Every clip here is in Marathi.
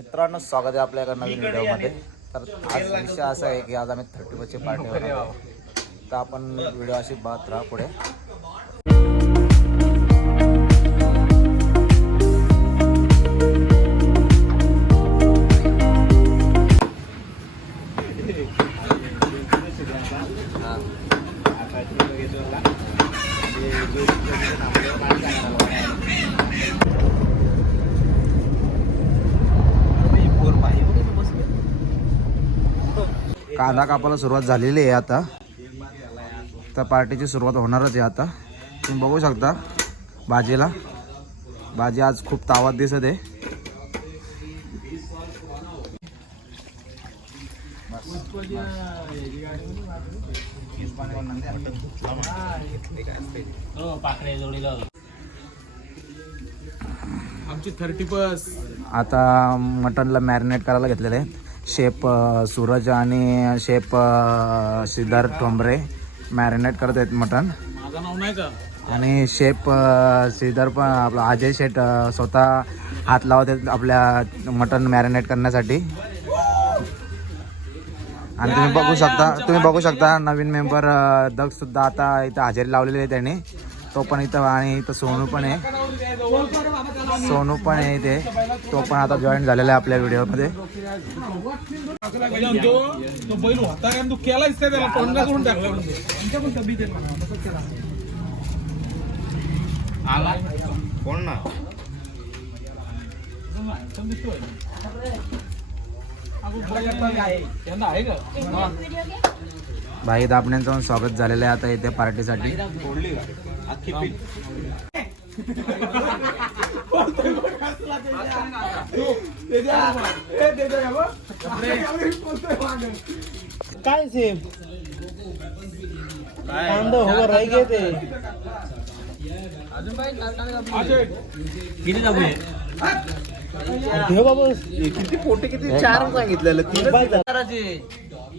मित्रांनो स्वागत आहे आपल्या एका नवीन व्हिडिओमध्ये. तर आज विषय असा आहे की आज आम्ही थर्टी बसची पार्टी होणार तर आपण व्हिडिओ अशी बात राहा पुढे. कांदा कापायला सुरुवात झालेली आहे आता. तर पार्टीची सुरुवात होणारच आहे आता. तुम्ही बघू शकता भाजीला. भाजी आज खूप तावात दिसत आहे. आमची थर्टी बस आता मटनला मॅरिनेट करायला घेतलेलं आहे अ, सूरज आणि अ, सिद्धार्थ ठोंबरे मॅरिनेट करत आहेत मटन माझं नाव नाही का आणि अ, सिद्धार्थ पण आपला अजय अ, स्वतः हात लावत आहेत आपल्या मटन मॅरिनेट करण्यासाठी आणि तुम्ही बघू शकता तुम्ही बघू शकता नवीन मेंबर दग सुद्धा आता इथं हजेरी लावलेली आहे त्यांनी तो पण इथं आणि इथं सोनू पण आहे सोनू पण आहे इथे. तो पण आता जॉईन झालेला आहे आपल्या व्हिडिओमध्ये कोण ना भाई दाबण्यांचं स्वागत झालेलं आहे आता इथे पार्टीसाठी काय सेम? कांदा हो राई घेते अजय, ठेव बाबा. किती पोटे किती? चार सांगितलेलं तीन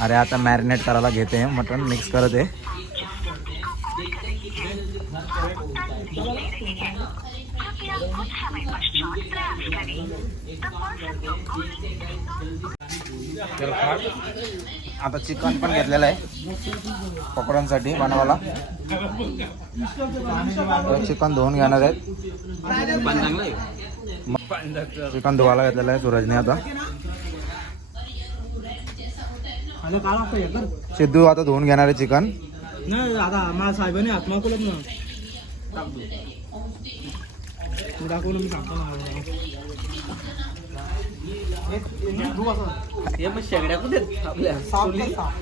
अरे आता मॅरिनेट करायला घेते मटन मिक्स करत. आहे आता चिकन पण घेतलेलं आहे पकोड्यांसाठी बनवायला. चिकन धुवून घेणार आहेत. चिकन धुवायला घेतलेलं आहे सूरजने आता. काय लागतं हे कर. सिद्धू आता धुवून घेणार आहे चिकन. नाही आता माझ्या साहेबांनी आत्मा खोलत ना. दाखवलं मी सांगतो साफ.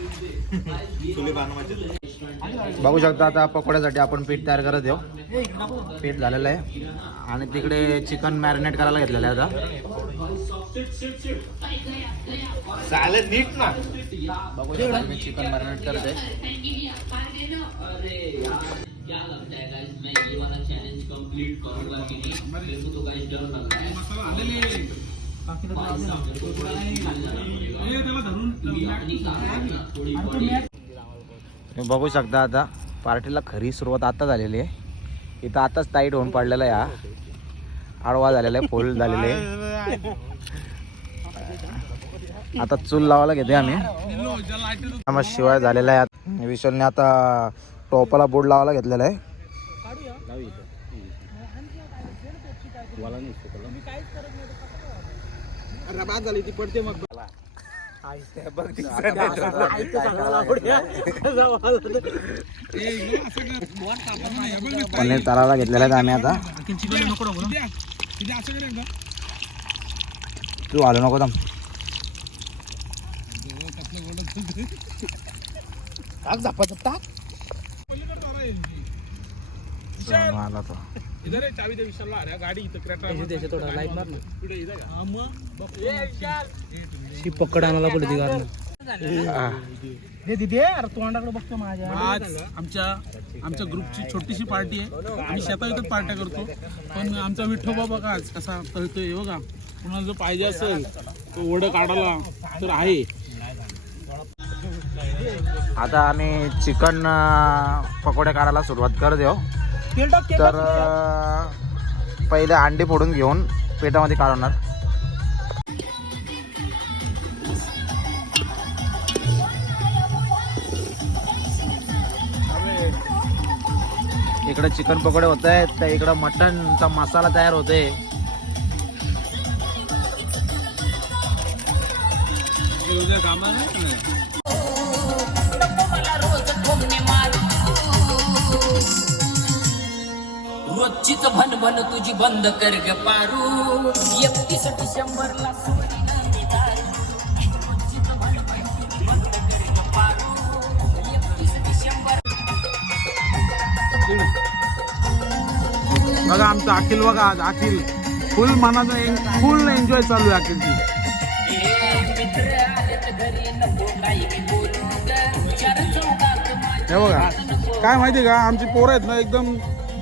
चुली. बांधवायचे बघू शकता आता पकोड्यासाठी आपण पीठ तयार करत येऊ पीठ झालेलं आहे. आणि तिकडे चिकन मॅरिनेट करायला घेतलेलं आहे आता. चालेल नीट ना. बघू शकता मी चिकन मॅरिनेट करत. लावलं ना. हे तो मॅट तुम्ही बघू शकता आता पार्टीला खरी सुरुवात आता झालेली आहे. इथं आताच टाईट होऊन पडलेला आहे हा. आडवा झालेला आहे फुल झालेले आहे. आता चूल लावायला घेते आम्ही. शिवाय झालेला आहे. विशालने आता टोपाला बोर्ड लावायला घेतलेला आहे. झाली ती पडते मग. पनीर तळाला घेतलेला आहे आम्ही आता. तू आलो नको दम टाक झापा आला तो. इधर आहे, चावी दे विशालला अरे गाडी इथं क्रेटा थोडा लाइट मार ना? हा. शी पडते कारण आ, दे दिदे अरे तोंडाकडे बघतो माझ्या. आज आमच्या आमच्या ग्रुपची छोटीशी पार्टी आहे. आम्ही शेतात येतच पार्ट्या करतो. पण आमचा विठोबा बघा आज कसा तळतोय हे बघा. कुणाला जर पाहिजे असेल तो वड काढायला तर आहे. आता आम्ही चिकन पकोडे काढायला सुरुवात कर देऊ तेल तर पहिले अंडी फोडून घेऊन पेटामध्ये काढवणार इकडे चिकन पकोडे होत आहेत तर इकडं मटनचा मसाला तयार होते कामा रोजचीच भनभन तुझी बंद कर ग पारू. एकतीस डिसेंबर. बघा आमचा अखिल बघा आज अखिल. फुल मनाचा फुल एन्जॉय चालू आहे अखिलची. हे बघा. काय माहिती का आमची पोरं आहेत ना एकदम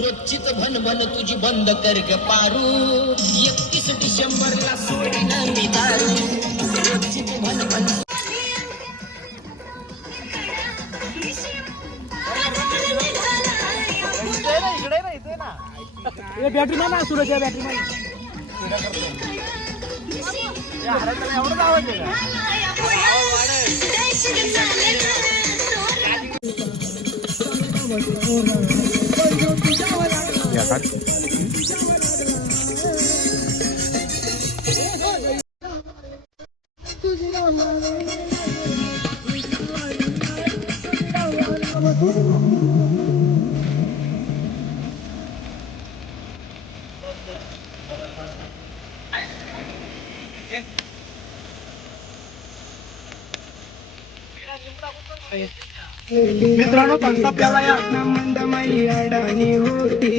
रोजचीच भनभन तुझी बंद कर ग पारू. एकतीस डिसेंबरला सोडीन मी दारू. रोजचीच भनभन. ए, बॅटरी मार ना सुरज या बॅटरी मार. या काढ. मित्रांनो थम्स अप प्याला या. नमंदमाई अडाणी होती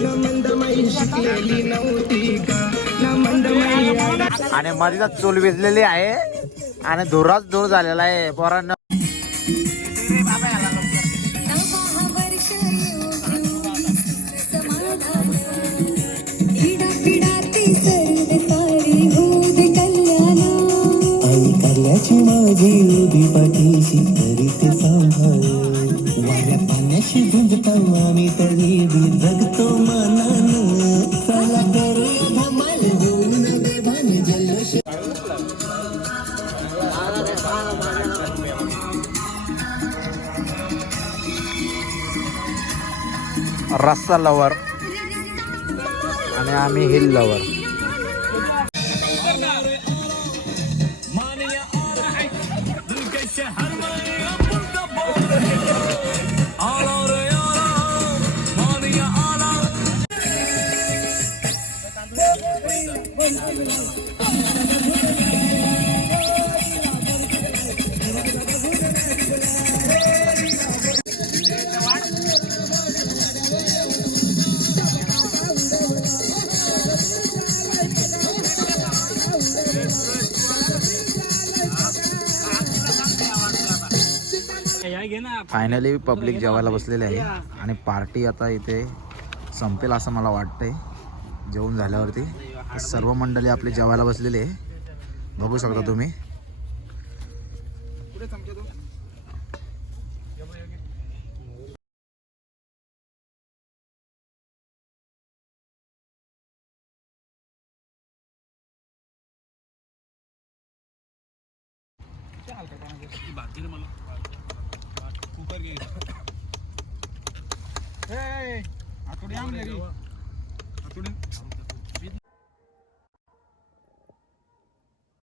नमंदमाई शिकलेली नव्हती का न आणि मधीचा चूल विजलेली आहे आणि धुराच धूर झालेला आहे. पोरांना. रस्सा लवर आणि आम्ही हिल लवर फायनली पब्लिक जेवायला बसलेले आहे. आणि पार्टी आता इथे संपेल असं मला वाटतंय. जेवून झाल्यावरती. सर्व मंडळी आपली जेवायला बसलेली आहे. बघू शकता तुम्ही. कुकर घे. आठवडी आमले